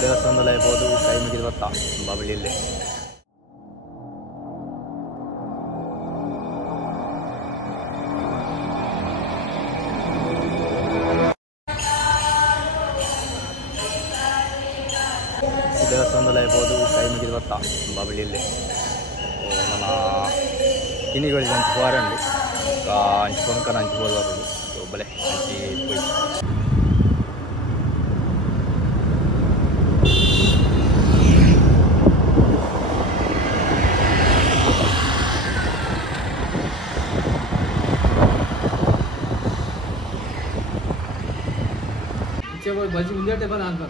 ದೇವಸ್ಥಾನದಲ್ಲಿ ಇರ್ಬೋದು ಕೈ ಮುಗಿದು ಬರ್ತಾ ಬಾಬಳಿಯಲ್ಲಿ ದೇವಸ್ಥಾನದಲ್ಲಿ ಇರ್ಬೋದು ಕೈ ಮುಗಿದು ಬರ್ತಾ ಬಾಬಳಿಯಲ್ಲಿ ನನ್ನ ಕಿನಿಗಳಿಗೆ ಹಂಚಿ ಹೋರಂಡು ಹಂಚಿ ಕೊನಕನ ಹಂಚಿ ಹೋದವರು ಒಬ್ಬಳೆ ಹಂಚಿ ಹೋಯ್ತು ಬಜ್ಜಿ ಮುಂದೆ ಬರ ಅಂತ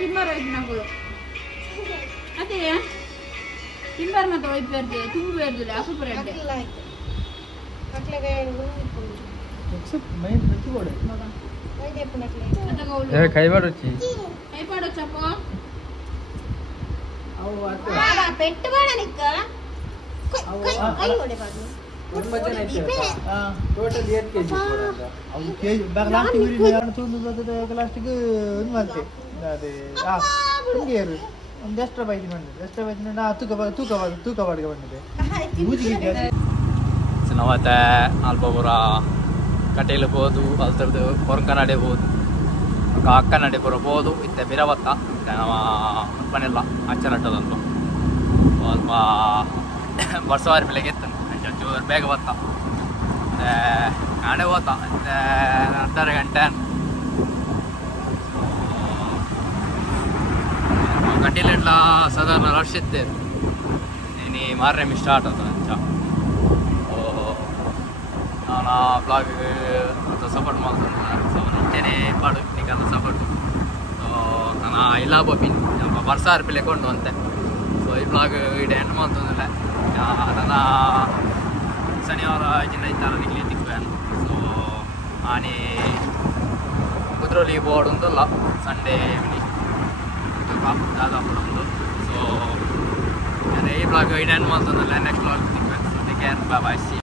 ಟಿಂಬರ್ ಅದೇ ಟಿಂಬರ್ ಮತ್ತೆ ಒಯ್ದು ತುಂಬ ಇರ್ದಿಲ್ಲ ಸೂಪರ್ ಕೈವಾಡೊಚ್ಚಿ ಕೈಪಾಡೊಚ್ಚಪ್ಪ పెట్టుబడ నిక్క కై ఒడే బాదు ಟೋಟಲ್ 8 kg ಅದು ಕೆಜಿ ಬ್ಯಾಗ್ಲಾಸ್ಟಿ ಬಿರಿ ಯಾರು ತುಂದು ಗ್ಲಾಸ್ಟಿಗೆ ಒಂದು ಮಾಡ್ತೆ ಅದೇ ಹಿಂಗೇರು ಒಂದು ಎಕ್ಸ್ಟ್ರಾ ಬೈಕ್ ಬಂದಿದೆ ತೂಕ ಬಾಡಿಗೆ ಬಂದಿದೆ ಮತ್ತೆ ಅಲ್ಪಪುರ ಕಟೇಲು ಬೋದು ಅಲ್ತರದ್ದು ಕೊರಂಕ ನಡೆಬೋದು ಅಕ್ಕ ನಡೆ ಬರಬಹುದು ಇತ್ತೆ ಬಿರವತ್ತ ನಮ್ಮ ಮನೆಲ್ಲ ಅಚ್ಚನಟ್ಟದಂತು ಸ್ವಲ್ಪ ವರ್ಷವಾರ ಬೆಲೆಗೆ ಇತ್ತು ಚೂರು ಬೇಗ ಬತ್ತ ಮತ್ತೆ ನಾಳೆ ಹೋತ ಮತ್ತೆ ಅರ್ಧ ಗಂಟೆ ಕಟೀಲೆಲ್ಲ ಸಾಧಾರಣ ರಶ್ ಇತ್ತೆ ನೀ ಮಾರನೇ ಸ್ಟಾರ್ಟ್ ಆತ ಅಂಚ ನಾನು ಬ್ಲಾಗ್ ಸಪೋರ್ಟ್ ಮಾಡ್ತಾನೆ ಸೊ ಮುಂಚೆನೇ ಪಾಡು ನಿಗೆಲ್ಲ ಸಪೋರ್ಟು ಸೊ ನಾನು ಇಲ್ಲ ಬೋಪಿನಿ ನಮ್ಮ ವರ್ಷಾರು ಬೆಲೆ ಕೊಂಡು ಅಂತೆ ಸೊ ಈ ಬ್ಲಾಗ್ ಇಡ ಎಂಡ್ ಮಾಡ್ತಂದಿಲ್ಲ ನನ್ನ ಶನಿವಾರ ಜಿಲ್ಲ ಇದ್ದಾರ ನಿಗ್ಲಿ ತಿಕ್ಕಾನು ಸೊ ಆನೆ ಕುದ್ರೋಲಿ ಬೋರ್ಡ್ ಒಂದಲ್ಲ ಸಂಡೇ ದಾದಾಪುರ ಒಂದು ಸೊ ಈ ಬ್ಲಾಗ್ ಇಡ ಎಂಡ್ ಮಾಡ್ತಂದಿಲ್ಲ ನೆಕ್ಸ್ಟ್ ಬ್ಲಾಗ್ ತಿಕ್ಕಾನು so take care bye C